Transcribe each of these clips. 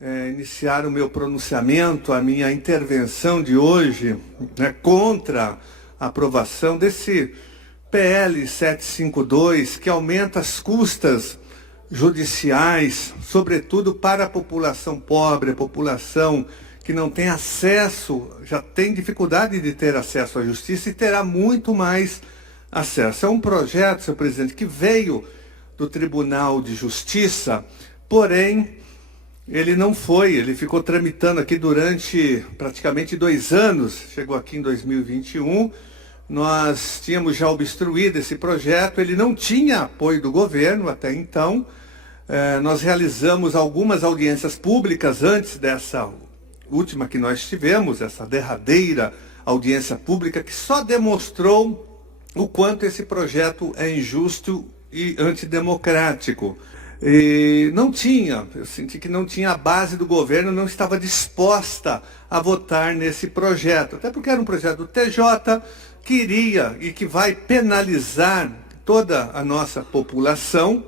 iniciar o meu pronunciamento, a minha intervenção de hoje, contra a aprovação desse PL 752, que aumenta as custas judiciais, sobretudo para a população pobre, a população que não tem acesso, já tem dificuldade de ter acesso à justiça e terá muito mais acesso. É um projeto, senhor presidente, que veio do Tribunal de Justiça, porém ele ficou tramitando aqui durante praticamente 2 anos, chegou aqui em 2021, nós tínhamos já obstruído esse projeto, ele não tinha apoio do governo até então, nós realizamos algumas audiências públicas antes dessa última que nós tivemos, essa derradeira audiência pública, que só demonstrou o quanto esse projeto é injusto e antidemocrático. E eu senti que não tinha a base do governo, não estava disposta a votar nesse projeto, até porque era um projeto do TJ, que iria e que vai penalizar toda a nossa população,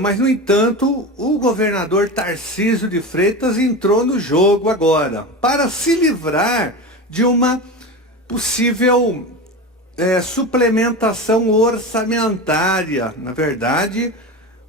mas, no entanto, o governador Tarcísio de Freitas entrou no jogo agora, para se livrar de uma possível suplementação orçamentária. Na verdade,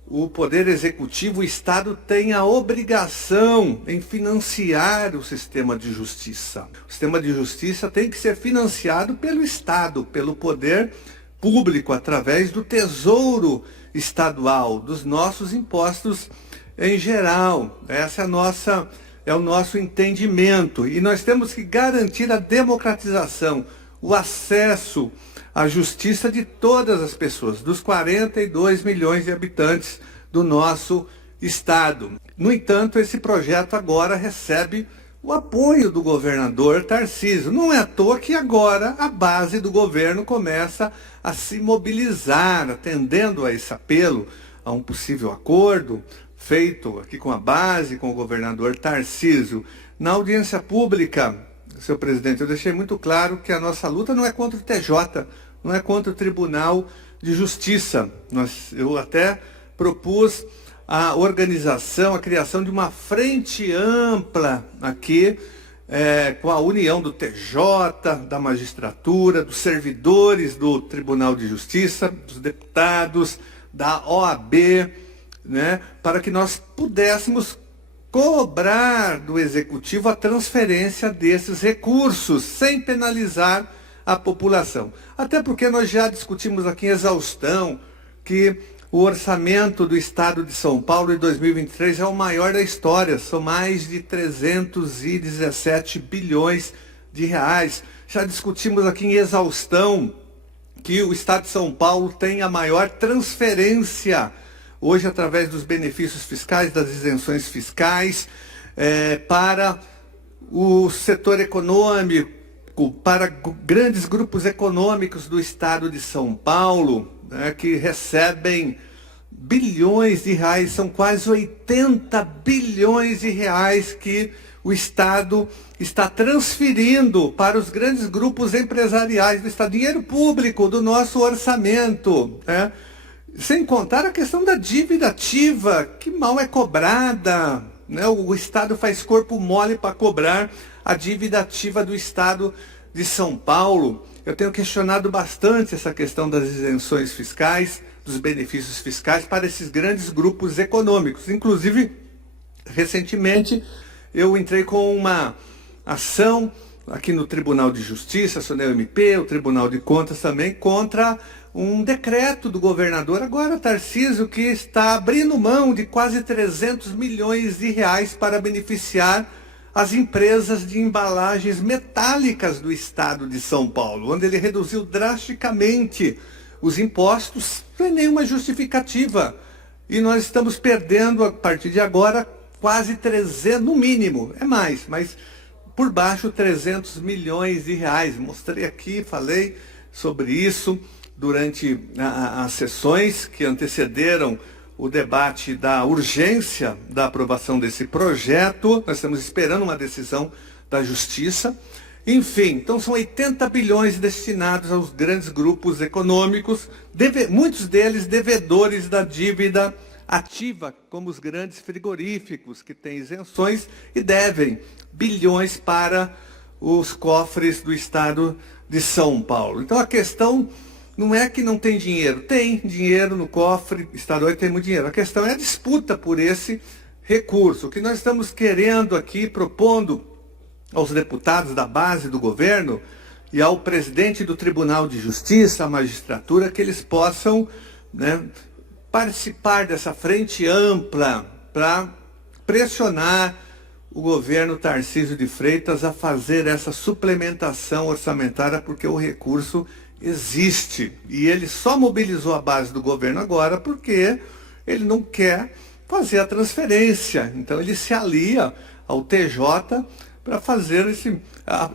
o Poder Executivo, o Estado, tem a obrigação em financiar o sistema de justiça. O sistema de justiça tem que ser financiado pelo Estado, pelo poder público, através do Tesouro Estadual, dos nossos impostos em geral. Essa é o nosso entendimento. E nós temos que garantir a democratização, o acesso à justiça de todas as pessoas, dos 42 milhões de habitantes do nosso estado. No entanto, esse projeto agora recebe o apoio do governador Tarcísio. Não é à toa que agora a base do governo começa a se mobilizar, atendendo a esse apelo, a um possível acordo feito aqui com a base, com o governador Tarcísio. Na audiência pública, senhor presidente, eu deixei muito claro que a nossa luta não é contra o TJ, não é contra o Tribunal de Justiça. Eu até propus a organização, a criação de uma frente ampla aqui, com a união do TJ, da magistratura, dos servidores do Tribunal de Justiça, dos deputados, da OAB, para que nós pudéssemos cobrar do Executivo a transferência desses recursos, sem penalizar a população. Até porque nós já discutimos aqui em exaustão que o orçamento do Estado de São Paulo de 2023 é o maior da história, são mais de 317 bilhões de reais. Já discutimos aqui em exaustão que o Estado de São Paulo tem a maior transferência, hoje através dos benefícios fiscais, das isenções fiscais, para o setor econômico, para grandes grupos econômicos do Estado de São Paulo, que recebem bilhões de reais, são quase 80 bilhões de reais que o Estado está transferindo para os grandes grupos empresariais do Estado, dinheiro público do nosso orçamento, sem contar a questão da dívida ativa, que mal é cobrada, o Estado faz corpo mole para cobrar a dívida ativa do Estado de São Paulo. Eu tenho questionado bastante essa questão das isenções fiscais, dos benefícios fiscais para esses grandes grupos econômicos. Inclusive, recentemente, eu entrei com uma ação aqui no Tribunal de Justiça, acionei o MP, o Tribunal de Contas também, contra um decreto do governador, agora Tarcísio, que está abrindo mão de quase 300 milhões de reais para beneficiar as empresas de embalagens metálicas do Estado de São Paulo, onde ele reduziu drasticamente os impostos sem nenhuma justificativa. E nós estamos perdendo, a partir de agora, quase 300, no mínimo, é mais, mas por baixo 300 milhões de reais. Mostrei aqui, falei sobre isso durante as sessões que antecederam o debate da urgência da aprovação desse projeto. Nós estamos esperando uma decisão da Justiça. Enfim, então são 80 bilhões destinados aos grandes grupos econômicos, muitos deles devedores da dívida ativa como os grandes frigoríficos, que têm isenções e devem bilhões para os cofres do Estado de São Paulo. Então a questão não é que não tem dinheiro no cofre estadual e tem muito dinheiro. A questão é a disputa por esse recurso. O que nós estamos querendo aqui, propondo aos deputados da base do governo e ao presidente do Tribunal de Justiça, à magistratura, que eles possam, né, participar dessa frente ampla para pressionar o governo Tarcísio de Freitas a fazer essa suplementação orçamentária, porque o recurso existe. E ele só mobilizou a base do governo agora porque ele não quer fazer a transferência. Então ele se alia ao TJ para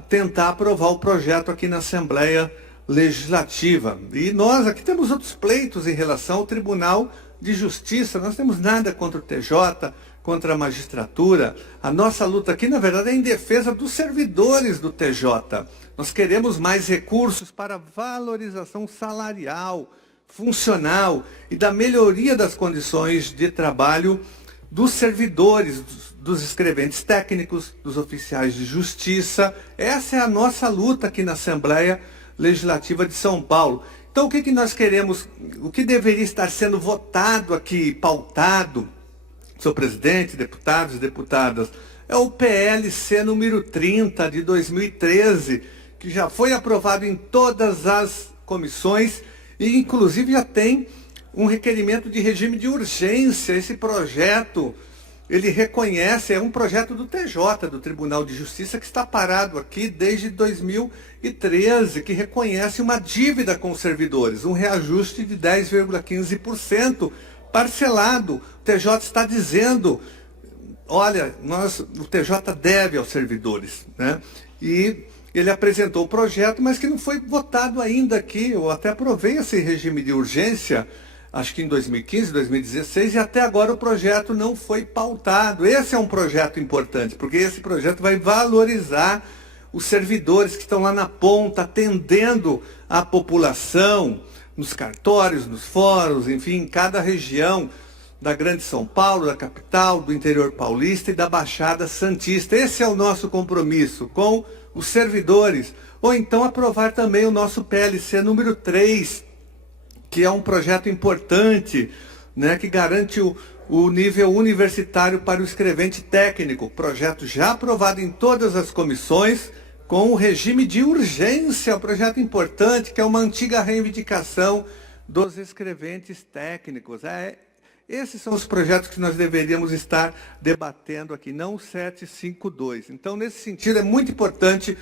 tentar aprovar o projeto aqui na Assembleia Legislativa. E nós aqui temos outros pleitos em relação ao Tribunal de Justiça. Nós temos nada contra o TJ, contra a magistratura. A nossa luta aqui, na verdade, é em defesa dos servidores do TJ. Nós queremos mais recursos para valorização salarial, funcional e da melhoria das condições de trabalho dos servidores, dos escreventes técnicos, dos oficiais de justiça. Essa é a nossa luta aqui na Assembleia Legislativa de São Paulo. Então, o que nós queremos, o que deveria estar sendo votado aqui, pautado, senhor presidente, deputados e deputadas, é o PLC número 30 de 2013, que já foi aprovado em todas as comissões e, inclusive, já tem um requerimento de regime de urgência. Esse projeto, ele reconhece, é um projeto do TJ, do Tribunal de Justiça, que está parado aqui desde 2013, que reconhece uma dívida com os servidores, um reajuste de 10,15%, parcelado. O TJ está dizendo, olha, o TJ deve aos servidores, né? E ele apresentou o projeto, mas que não foi votado ainda aqui. Eu até aprovei esse regime de urgência, acho que em 2015, 2016, e até agora o projeto não foi pautado. Esse é um projeto importante, porque esse projeto vai valorizar os servidores que estão lá na ponta, atendendo a população, nos cartórios, nos fóruns, enfim, em cada região da Grande São Paulo, da capital, do interior paulista e da Baixada Santista. Esse é o nosso compromisso com os servidores. Ou então aprovar também o nosso PLC número 3, que é um projeto importante, né, que garante o nível universitário para o escrevente técnico. Projeto já aprovado em todas as comissões, com o regime de urgência, um projeto importante, que é uma antiga reivindicação dos escreventes técnicos. Esses são os projetos que nós deveríamos estar debatendo aqui, não o 752. Então, nesse sentido, é muito importante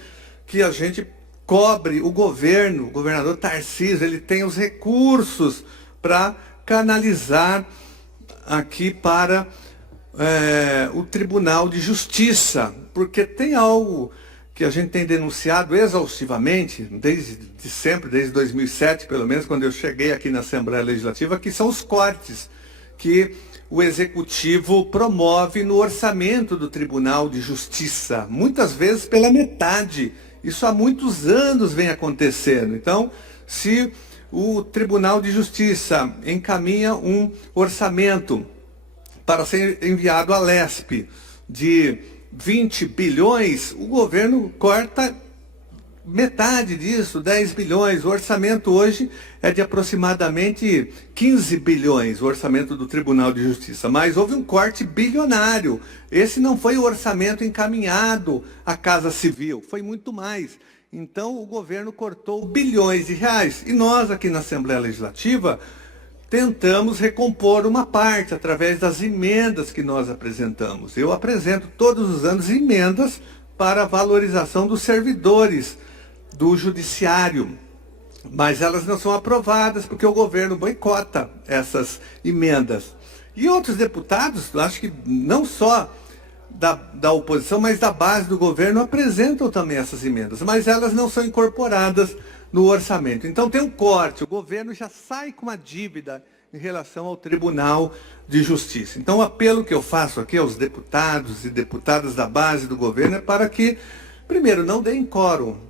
que a gente cobre o governo, o governador Tarcísio, ele tem os recursos para canalizar aqui para o Tribunal de Justiça, porque tem algo que a gente tem denunciado exaustivamente, desde sempre, desde 2007, pelo menos, quando eu cheguei aqui na Assembleia Legislativa, que são os cortes que o Executivo promove no orçamento do Tribunal de Justiça, muitas vezes pela metade. Isso há muitos anos vem acontecendo. Então, se o Tribunal de Justiça encaminha um orçamento para ser enviado à LESP de 20 bilhões, o governo corta metade disso, 10 bilhões. O orçamento hoje é de aproximadamente 15 bilhões, o orçamento do Tribunal de Justiça. Mas houve um corte bilionário. Esse não foi o orçamento encaminhado à Casa Civil, foi muito mais. Então o governo cortou bilhões de reais. E nós aqui na Assembleia Legislativa tentamos recompor uma parte através das emendas que nós apresentamos. Eu apresento todos os anos emendas para a valorização dos servidores do judiciário, mas elas não são aprovadas porque o governo boicota essas emendas. E outros deputados, acho que não só da oposição, mas da base do governo, apresentam também essas emendas, mas elas não são incorporadas no orçamento. Então tem um corte, o governo já sai com uma dívida em relação ao Tribunal de Justiça. Então o apelo que eu faço aqui aos deputados e deputadas da base do governo é para que, primeiro, não deem quórum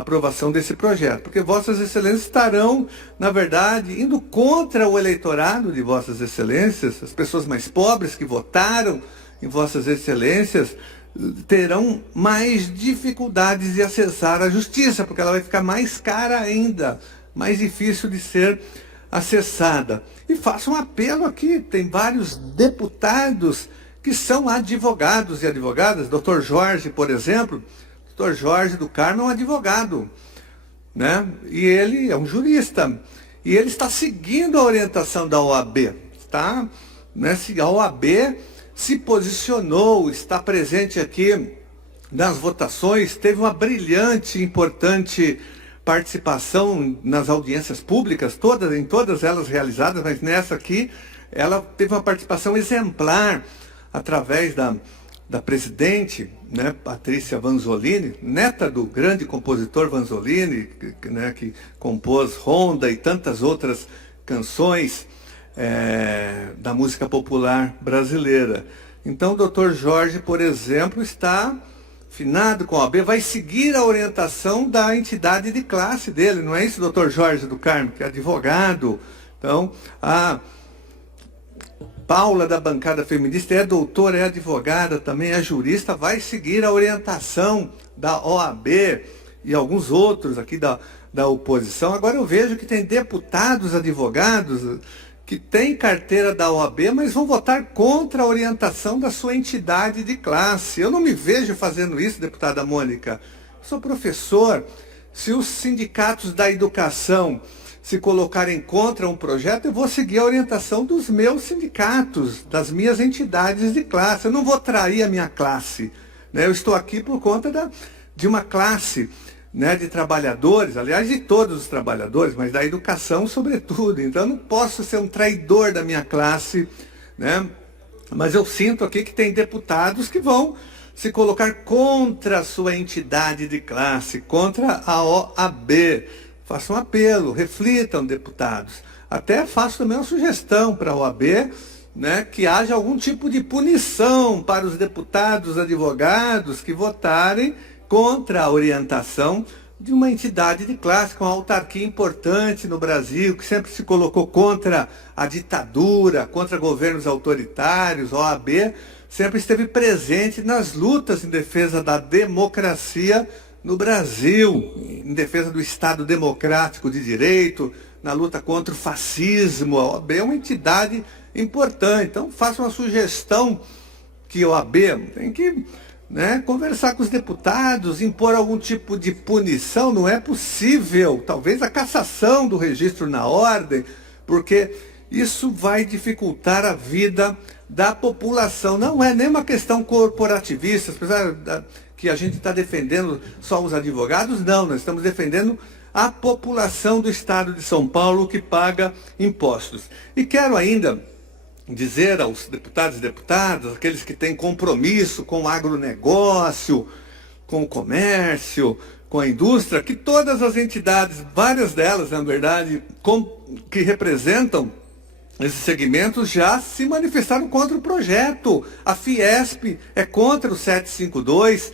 aprovação desse projeto, porque Vossas Excelências estarão, na verdade, indo contra o eleitorado de Vossas Excelências. As pessoas mais pobres que votaram em Vossas Excelências terão mais dificuldades de acessar a justiça, porque ela vai ficar mais cara ainda, mais difícil de ser acessada. E faço um apelo aqui, tem vários deputados que são advogados e advogadas. Dr. Jorge, por exemplo, Dr. Jorge do Carmo é um advogado, né? E ele é um jurista, e ele está seguindo a orientação da OAB, tá? Né? A OAB se posicionou, está presente aqui nas votações, teve uma brilhante, importante participação nas audiências públicas, em todas elas realizadas, mas nessa aqui, ela teve uma participação exemplar através da presidente, né, Patrícia Vanzolini, neta do grande compositor Vanzolini, né, que compôs Ronda e tantas outras canções da música popular brasileira. Então, o Dr. Jorge, por exemplo, está afinado com a OAB, vai seguir a orientação da entidade de classe dele, não é isso, Dr. Jorge do Carmo, que é advogado. Então, a Paula, da bancada feminista, é doutora, é advogada, também é jurista, vai seguir a orientação da OAB e alguns outros aqui da oposição. Agora eu vejo que tem deputados advogados que têm carteira da OAB, mas vão votar contra a orientação da sua entidade de classe. Eu não me vejo fazendo isso, deputada Mônica. Eu sou professor. Se os sindicatos da educação se colocarem contra um projeto, eu vou seguir a orientação dos meus sindicatos, das minhas entidades de classe. Eu não vou trair a minha classe, né? Eu estou aqui por conta de uma classe, né, de trabalhadores, aliás, de todos os trabalhadores, mas da educação sobretudo. Então eu não posso ser um traidor da minha classe, né? Mas eu sinto aqui que tem deputados que vão se colocar contra a sua entidade de classe, contra a OAB. Faço um apelo, reflitam, deputados. Até faço também uma sugestão para a OAB, né, que haja algum tipo de punição para os deputados advogados que votarem contra a orientação de uma entidade de classe, com uma autarquia importante no Brasil, que sempre se colocou contra a ditadura, contra governos autoritários. A OAB sempre esteve presente nas lutas em defesa da democracia no Brasil, em defesa do Estado democrático de direito, na luta contra o fascismo. A OAB é uma entidade importante. Então, faço uma sugestão que a OAB tem que, né, conversar com os deputados, impor algum tipo de punição. Não é possível, talvez a cassação do registro na ordem, porque isso vai dificultar a vida da população. Não é nem uma questão corporativista, apesar que a gente está defendendo só os advogados, não, nós estamos defendendo a população do estado de São Paulo que paga impostos. E quero ainda dizer aos deputados e deputadas, aqueles que têm compromisso com o agronegócio, com o comércio, com a indústria, que todas as entidades, várias delas, na verdade, que representam esses segmentos, já se manifestaram contra o projeto. A Fiesp é contra o 752,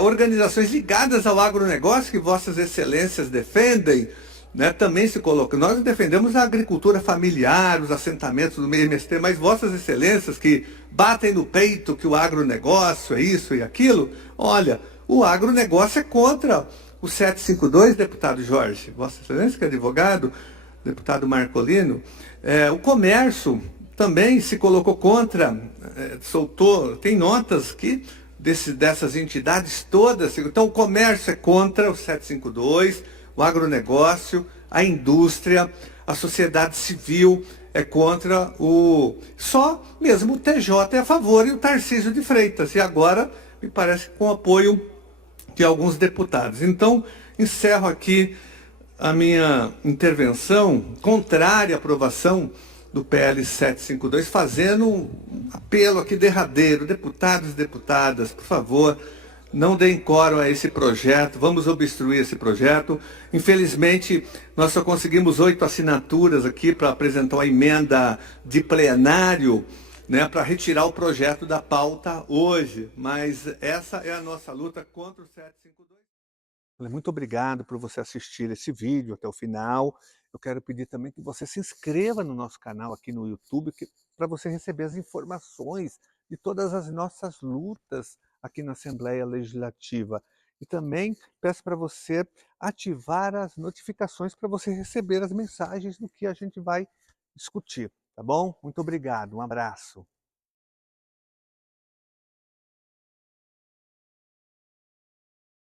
organizações ligadas ao agronegócio que Vossas Excelências defendem, né, também se colocam. Nós defendemos a agricultura familiar, os assentamentos do MST, mas Vossas Excelências que batem no peito que o agronegócio é isso e aquilo, olha, o agronegócio é contra o 752, deputado Jorge. Vossa Excelência, que é advogado, deputado Marcolino, o comércio também se colocou contra, tem notas dessas entidades todas. Então o comércio é contra o 752, o agronegócio, a indústria, a sociedade civil é contra só mesmo o TJ é a favor e o Tarcísio de Freitas. E agora, me parece que com apoio de alguns deputados. Então, encerro aqui a minha intervenção contrária à aprovação do PL 752, fazendo um apelo aqui derradeiro. Deputados e deputadas, por favor, não deem coro a esse projeto, vamos obstruir esse projeto. Infelizmente, nós só conseguimos 8 assinaturas aqui para apresentar uma emenda de plenário, né, para retirar o projeto da pauta hoje. Mas essa é a nossa luta contra o 752. Olha, muito obrigado por você assistir esse vídeo até o final. Eu quero pedir também que você se inscreva no nosso canal aqui no YouTube, para você receber as informações de todas as nossas lutas aqui na Assembleia Legislativa. E também peço para você ativar as notificações para você receber as mensagens do que a gente vai discutir, tá bom? Muito obrigado, um abraço.